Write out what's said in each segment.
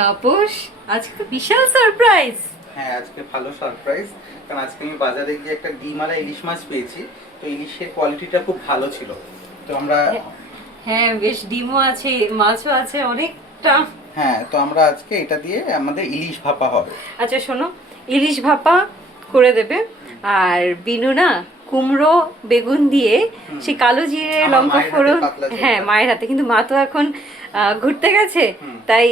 তাপস, আজকে তো বিশাল সারপ্রাইজ। হ্যাঁ, আজকে ভালো সারপ্রাইজ। কারণ আজকে আমি বাজারে গিয়ে একটা ডিমালা ইলিশ মাছ পেয়েছি। তো ইলিশের কোয়ালিটিটা খুব ভালো ছিল। তো আমরা হ্যাঁ, বেশ ডিমও আছে, মাছও আছে অনেকটা। আমরা আজকে এটা দিয়ে আমাদের ইলিশ ভাপা হবে। আচ্ছা শোনো, ইলিশ ভাপা করে দেবে। আর বিনু না কুমড়ো বেগুন দিয়ে হুম, সেই কালো জিরে আমার লঙ্কা মায়ের হাতের ফোড়ন। পাতলা হ্যাঁ, ঝোলটা। মায়ের হাতে, কিন্তু মা তো এখন ঘুরতে গেছে। হুম, তাই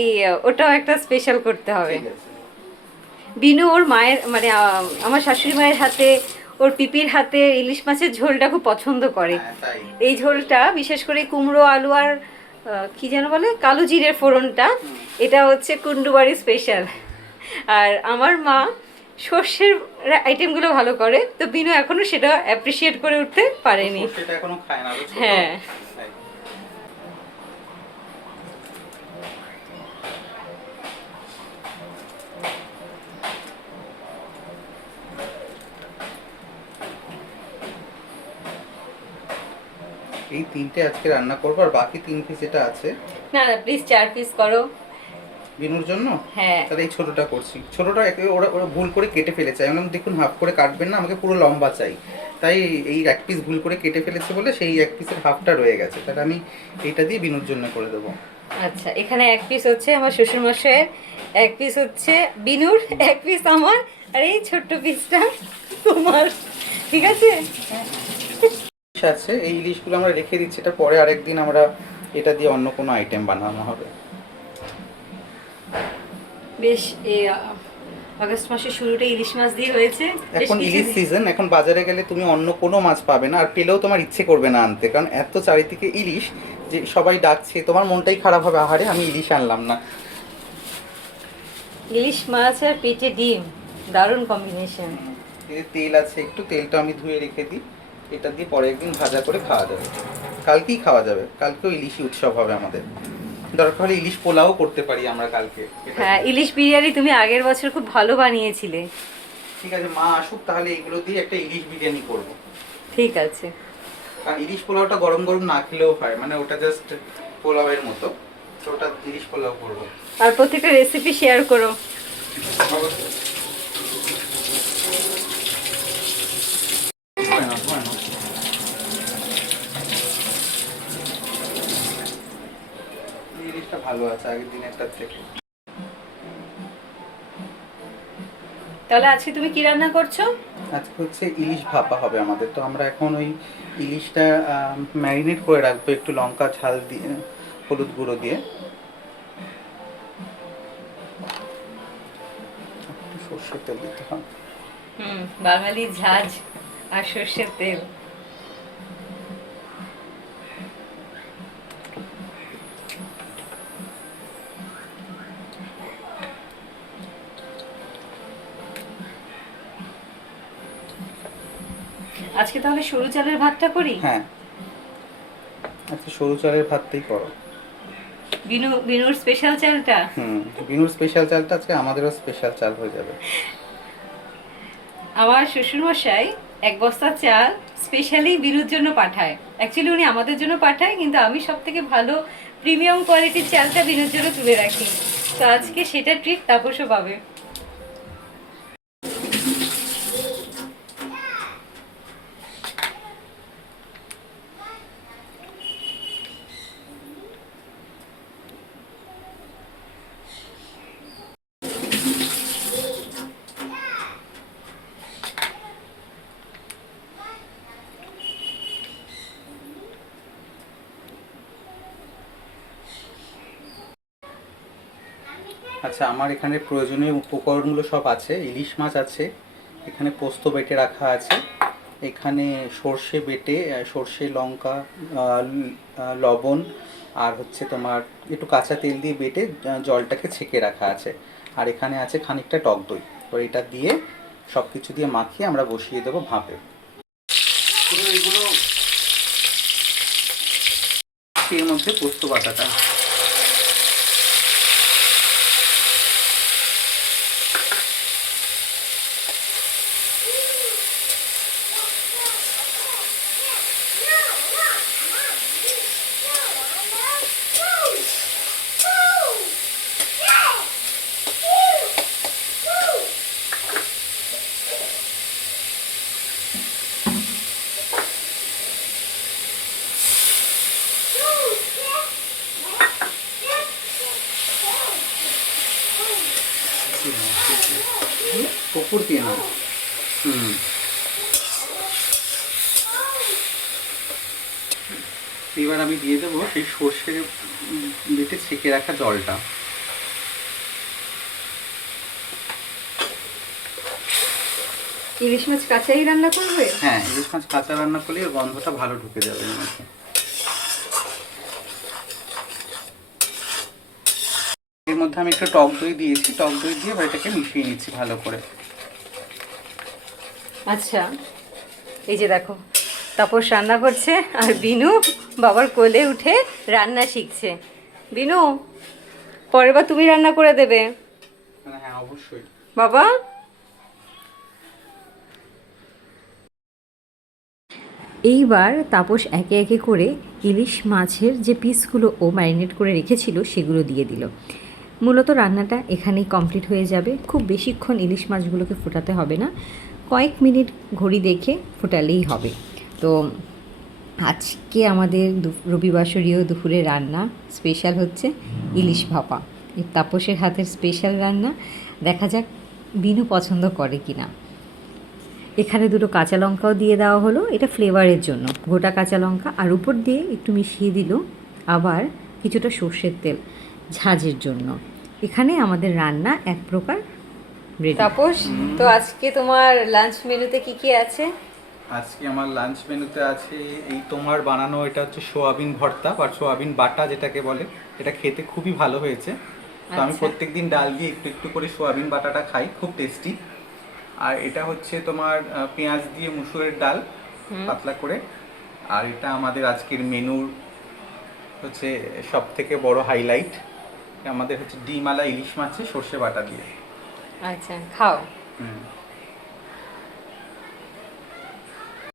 ওটাও একটা স্পেশাল করতে হবে। ঠিক আছে। বিনু ওর মায়ের মানে আমার শাশুড়ি মায়ের হাতে, ওর পিপির হাতে ইলিশ মাছের ঝোলটা খুব পছন্দ করে। হ্যাঁ, তাই। এই ঝোলটা বিশেষ করে কুমড়ো আলু আর কি যেন বলে কালো জিরের ফোড়নটা, হুম, এটা হচ্ছে কুন্ডুবাড়ি স্পেশাল। আর আমার মা সর্ষের আইটেমগুলো ভালো করে, তো বিনু এখনো সেটা অ্যাপ্রিসিয়েট করে উঠতে ও পারেনি। সর্ষেটা এখনো খায় না, ও ছোট। হ্যাঁ। তাই। এই তিনটে আজকে রান্না করবো, আর বাকি 3 পিস যেটা আছে না না, প্লিজ 4 পিস করো। বিনুর জন্য। হ্যাঁ। তাহলে এই ছোটটা করছি। ছোটটা ওরা ওরা ভুল করে কেটে ফেলেছে। আমি বললাম দেখুন হাফ করে কাটবেন না, আমাকে পুরো লম্বা চাই। তাই এই 1 পিস ভুল করে কেটে ফেলেছে বলে সেই 1 পিসের হাফটা রয়ে গেছে। তাহলে আমি এইটা দিয়ে বিনুর জন্য করে দেবো। আচ্ছা, এখানে 1 পিস হচ্ছে আমার শ্বশুর মশাইয়ের, 1 পিস হচ্ছে বিনুর, 1 পিস আমার, আর এই ছোট্ট পিসটা তোমার। ঠিক আছে। ইলিশ আছে, এই ইলিশগুলো আমরা রেখে দিচ্ছি। এটা পরে আরেকদিন আমরা এটা দিয়ে অন্য কোনো আইটেম বানানো হবে। বেশ, এই আগস্ট মাসের শুরুটা ইলিশ মাছ দিয়ে হয়েছে। বেশ এখন ইলিশ কিছুদিন। সিজন, এখন বাজারে গেলে তুমি অন্য কোনো মাছ পাবে না, আর পেলেও তোমার ইচ্ছে করবে না আনতে। কারণ এত চারিদিকে ইলিশ যে সবাই ডাকছে, তোমার মনটাই খারাপ হবে, আহারে আমি ইলিশ আনলাম না। ইলিশ মাছ আর পেটে ডিম, দারুণ কম্বিনেশন। এই যে তেল আছে, একটু তেলটা আমি ধুয়ে রেখে দিই। এটা দিয়ে পরে একদিন ভাজা করে খাওয়া যাবে। কালকেই খাওয়া যাবে, কালকেও ইলিশই উৎসব হবে আমাদের। দরকার হলে ইলিশ পোলাও করতে পারি আমরা কালকে এটা হ্যাঁ, দিয়ে। ইলিশ বিরিয়ানি তুমি আগের বছর খুব ভালো বানিয়েছিলে। ঠিক আছে, মা আসুক তাহলে এগুলো দিয়ে একটা ইলিশ বিরিয়ানি করব। ঠিক আছে। কারণ ইলিশ পোলাওটা গরম গরম না খেলেও হয়, মানে ওটা জাস্ট পোলাওয়ের মতো। তো ওটা ইলিশ পোলাও করবো। আর প্রত্যেকটা রেসিপি শেয়ার করো। হয় না, হয় না। এই ইলিশটা ভালো আছে আগের দিনেরটার থেকে। তাহলে আজকে তুমি কি রান্না করছো? আজকে হচ্ছে ইলিশ ভাপা হবে আমাদের। তো আমরা এখন ওই ইলিশটা ম্যারিনেট করে রাখবো একটু লঙ্কা ঝাল দিয়ে, হলুদ গুঁড়ো দিয়ে। একটু সর্ষের তেল দিতে হবে। বাঙালি ঝাঁঝ আর সর্ষের তেল। আজকে তাহলে সরু চালের ভাতটা করি। হ্যাঁ, আচ্ছা সরু চালের ভাতটাই করো। বিনুর স্পেশাল চালটা। বিনুর স্পেশাল চালটা আজকে আমাদেরও স্পেশাল চাল হয়ে যাবে। আমার শ্বশুরমশাই 1 বস্তা চাল স্পেশালি বিনুর জন্য পাঠায়। অ্যাকচুয়ালি উনি আমাদের জন্য পাঠায়, কিন্তু আমি সব থেকে ভালো প্রিমিয়াম কোয়ালিটির চালটা বিনুর জন্য তুলে রাখি। তো আজকে সেটা ট্রিট তাপসও পাবে। আচ্ছা, আমার এখানে প্রয়োজনীয় উপকরণগুলো সব আছে। ইলিশ মাছ আছে, এখানে পোস্ত বেটে রাখা আছে, এখানে সর্ষে বেটে সর্ষে লঙ্কা লবণ আর হচ্ছে তোমার একটু কাঁচা তেল দিয়ে বেটে জলটাকে ছেঁকে রাখা আছে। আর এখানে আছে খানিকটা টক দই। তো এটা দিয়ে সব কিছু দিয়ে মাখিয়ে আমরা বসিয়ে দেবো ভাপে। পুরো এগুলো এর মধ্যে পোস্ত বাটাটা। কপুর দিয়ে নাও। হুম, এবার আমি দিয়ে দেবো সেই সর্ষের বেটে ছেঁকে রাখা জলটা। ইলিশ মাছ কাঁচাই রান্না করবে? হ্যাঁ, ইলিশ মাছ কাঁচা রান্না করলে এর গন্ধটা ভালো ঢুকে যাবে এর মধ্যে। এর মধ্যে আমি একটু টক দই দিয়েছি, টক দই দিয়ে এবার এটাকে মিশিয়ে নিচ্ছি ভালো করে। আচ্ছা, এই যে দেখো তাপস রান্না করছে আর বিনু বাবার কোলে উঠে রান্না শিখছে। বিনু, পরের বার তুমি রান্না করে দেবে হ্যাঁ, অবশ্যই। বাবা। এইবার তাপস একে একে করে ইলিশ মাছের যে পিসগুলো ও ম্যারিনেট করে রেখেছিল সেগুলো দিয়ে দিল। মূলত রান্নাটা এখানেই কমপ্লিট হয়ে যাবে। খুব বেশিক্ষণ ইলিশ মাছগুলোকে ফোটাতে হবে না, কয়েক মিনিট ঘড়ি দেখে ফোটালেই হবে। তো আজকে আমাদের রবিবাসরীয় দুপুরে রান্না স্পেশাল হচ্ছে ইলিশ ভাপা। এই তাপসের হাতের স্পেশাল রান্না, দেখা যাক বিনু পছন্দ করে কি না। এখানে দুটো কাঁচা লঙ্কাও দিয়ে দেওয়া হলো, এটা ফ্লেভারের জন্য, গোটা কাঁচা লঙ্কা, আর উপর দিয়ে একটু মিশিয়ে দিল আবার কিছুটা সর্ষের তেল ঝাঁঝের জন্য। এখানে আমাদের রান্না এক প্রকার রেডি। তাপস, তো আজকে তোমার লাঞ্চ মেনুতে কি কি আছে? আজকে আমার লাঞ্চ মেনুতে আছে এই তোমার বানানো, এটা হচ্ছে সোয়াবিন ভর্তা বা সোয়াবিন বাটা যেটাকে বলে। এটা খেতে খুবই ভালো হয়েছে। তো আমি আচ্ছা। প্রত্যেকদিন ডাল দিয়ে একটু একটু করে সোয়াবিন বাটাটা খাই, খুব টেস্টি। আর এটা হচ্ছে তোমার পেঁয়াজ দিয়ে মুসুরের ডাল পাতলা করে। আর এটা আমাদের আজকের মেনুর হচ্ছে সব থেকে বড় হাইলাইট, আমাদের হচ্ছে ডিমালা ইলিশ মাছে সর্ষে বাটা দিয়ে। আচ্ছা, খাও। হুম।